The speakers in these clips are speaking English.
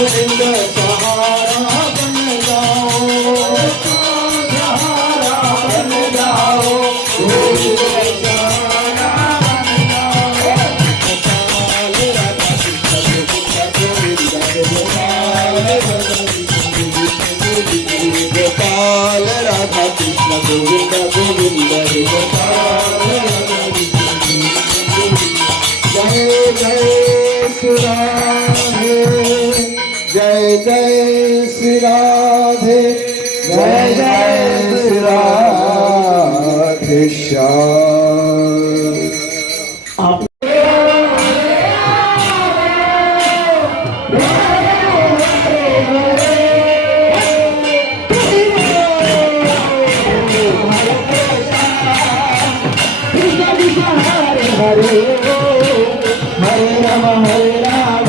गोविंद सहारा बन जाओ, सहारा बन जाओ, गोविंद सहारा बन जाओ। गोपाल राधा कृष्ण गोविंद गोविंद गोपाल जय जय श्री राधे, जय जय श्री राधे, जय जय श्री राधे श्याम। हरे राम हरे राम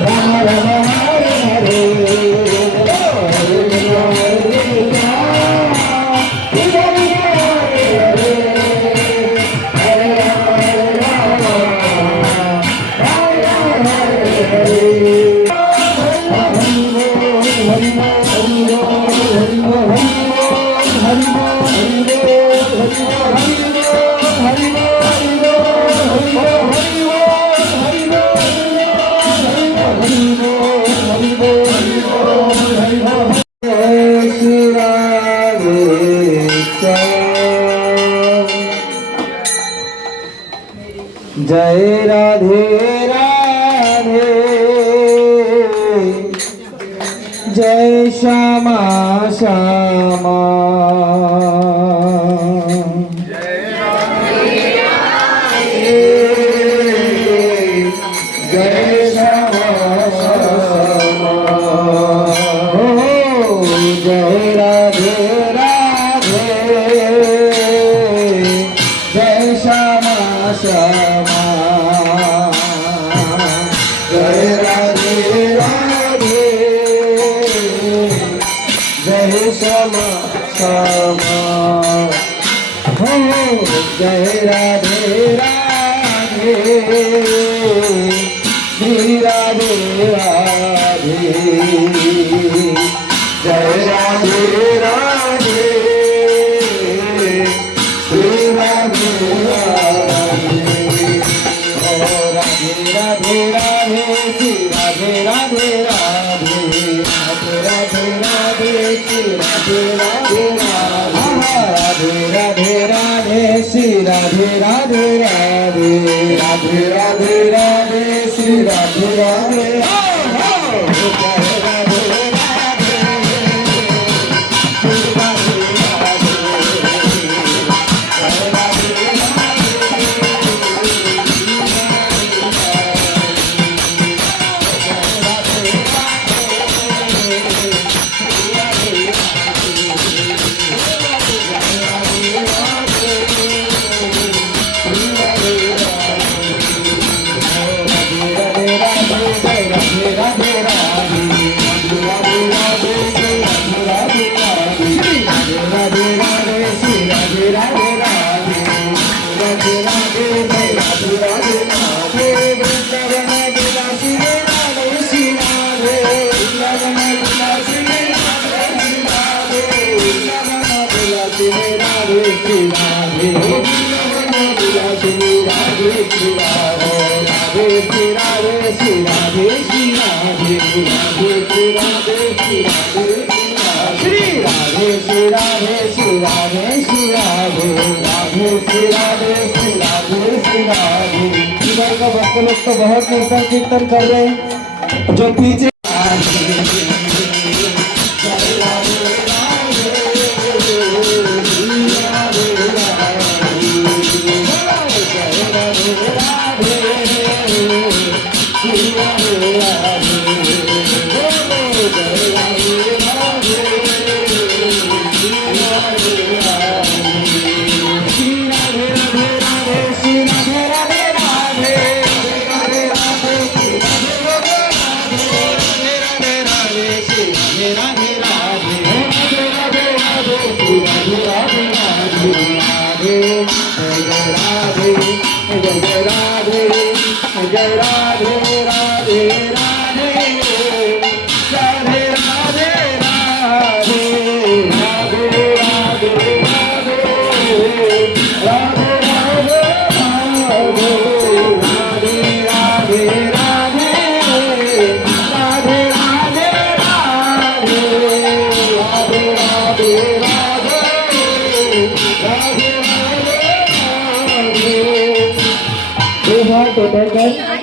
राम राम हरे हरे हरे राम हरे जय राधे राधे, जय श्यामा श्यामा, जय राधे राधे, जय श्यामा श्यामा, जय राधे राधे, जय श्यामा श्यामा, जय राधे राधे, जय श्यामा श्यामा, जय राधे राधे, श्री राधे राधे, जय राधे राधे, श्री राधे राधे, राधे राधे राधे, श्री राधे राधे राधे, राधे राधे श्री राधे राधे राधे, राधे राधे राधे, श्री राधे राधे राधे, राधे राधे राधे, श्री राधे राधे भक्त लोग तो बहुत कीर्तन कीर्तन कर रहे हैं, जो पीछे जय राधे राधे राधे राधे দেখেন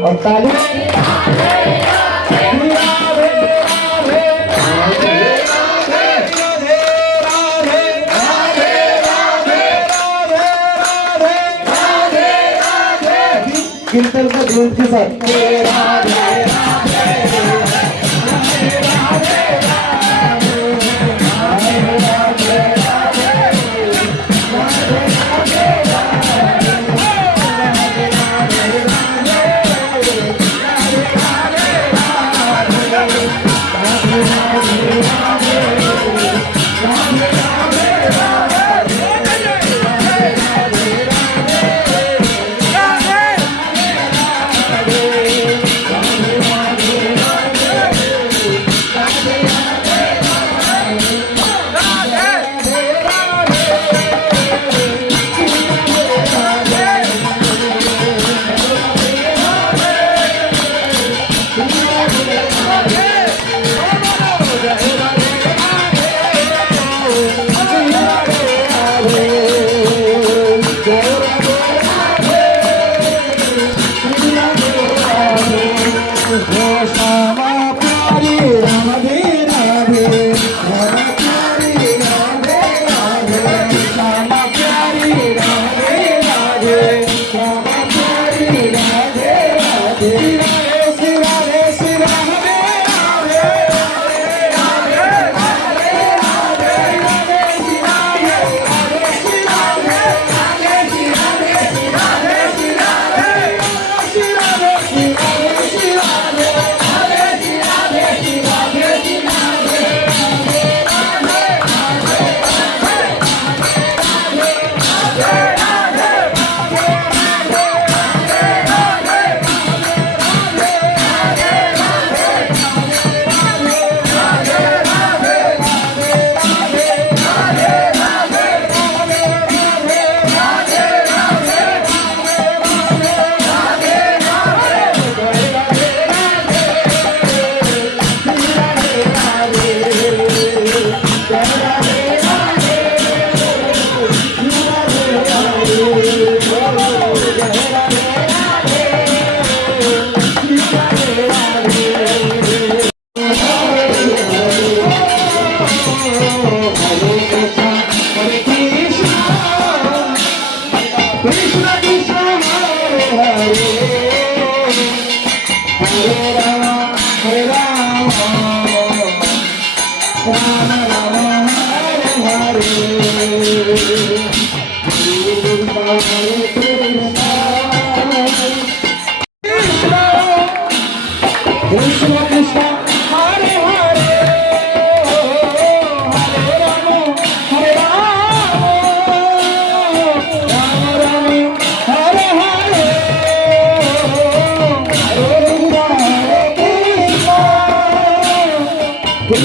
और ताली कीर्तन का ध्रुव के साथ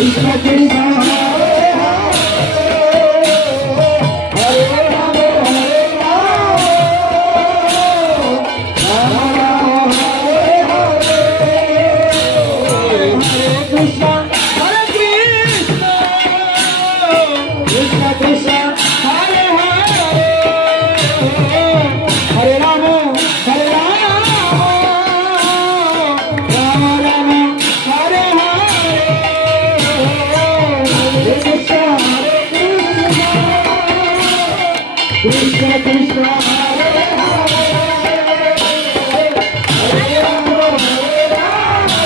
Krishna Krishna Hare Hare Hare Rama Hare Rama Rama Rama Hare Hare Hare Krishna Hare Krishna Krishna Krishna Hare Hare Hare Rama Hare Rama Rama Rama Hare Hare Hare Krishna Hare Krishna Krishna Krishna Hare Hare Hare Rama Hare Rama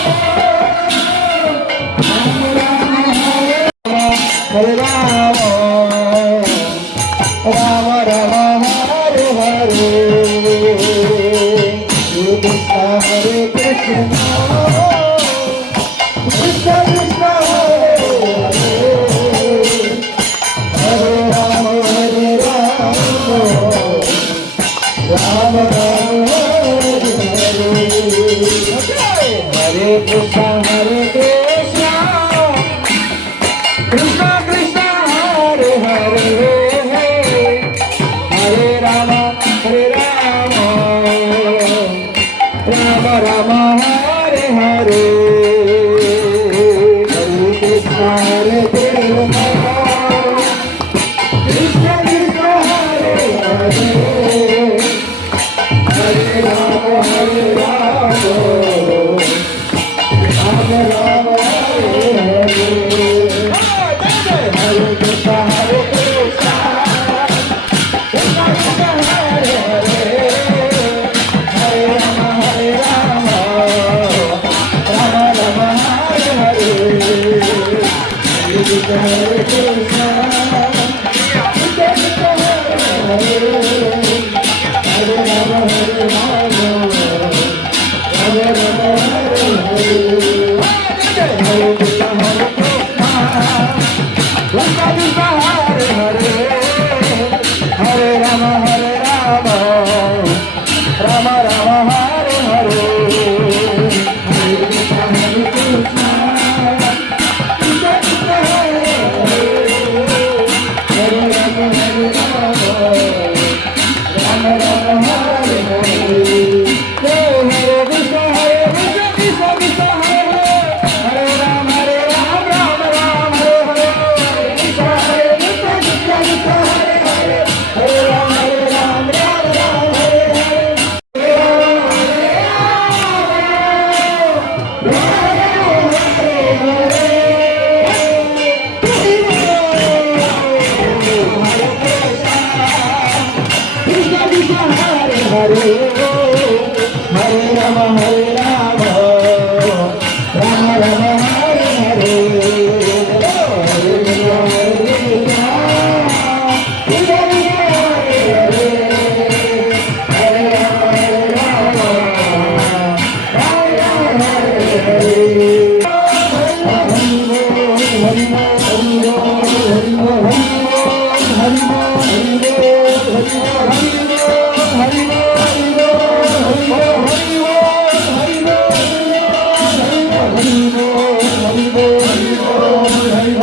Hare Rama Rama Rama Hare Hare Hare Krishna Krishna Krishna Hare Hare Hare Rama Hare Rama Rama Rama Hare Hare Hare Krishna Hare Krishna Krishna Krishna Hare Hare Hare Rama Hare Rama Rama Rama Hare Hare Hare Krishna Hare Krishna Krishna Krishna Hare Hare Hare Rama Hare Rama Rama Rama Hare Hare Hare Krishna Hare Krishna Krishna Krishna Hare Hare Hare Rama Hare Rama Rama Rama Hare Hare Hare Krishna Hare Krishna Krishna Krishna Hare Hare Hare Rama Hare Rama Rama Rama Hare Hare Hare Krishna Hare Krishna Krishna Krishna Hare Hare Hare Rama Hare Rama Rama Rama Hare Hare Hare Krishna Hare Krishna Krishna Krishna Hare Hare Hare Rama Hare Rama Rama Rama Hare Hare Hare Krishna Hare Krishna Krishna Krishna Hare Hare Rama Hare Rama Rama Rama Hare Hare Hare Krishna Hare Krishna Krishna Krishna Hare Hare Hare Rama Hare Rama Rama Rama Hare Hare Krishna Krishna Hare Hare Hare Rama Hare Rama Rama Rama Hare Hare Hare Krishna Hare Krishna Krishna Krishna Hare Hare Hare Rama Hare Rama Rama Rama Hare Hare Hari Bol Hari Bol Hari Bol Hari Bol Hari Bol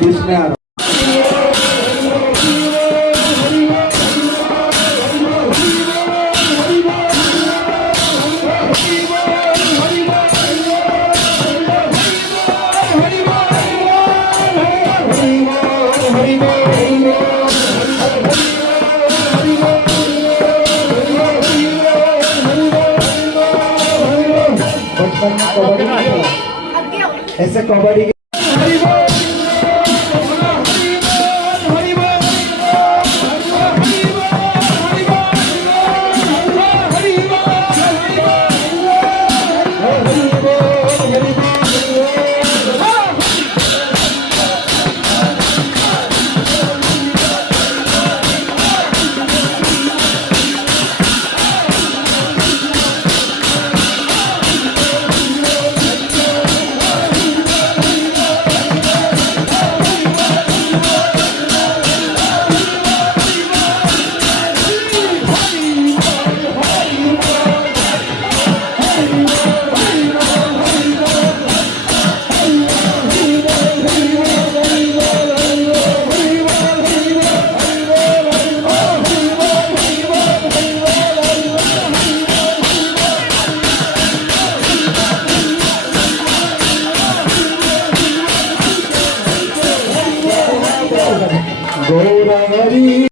Krishna ऐसे कबड्डी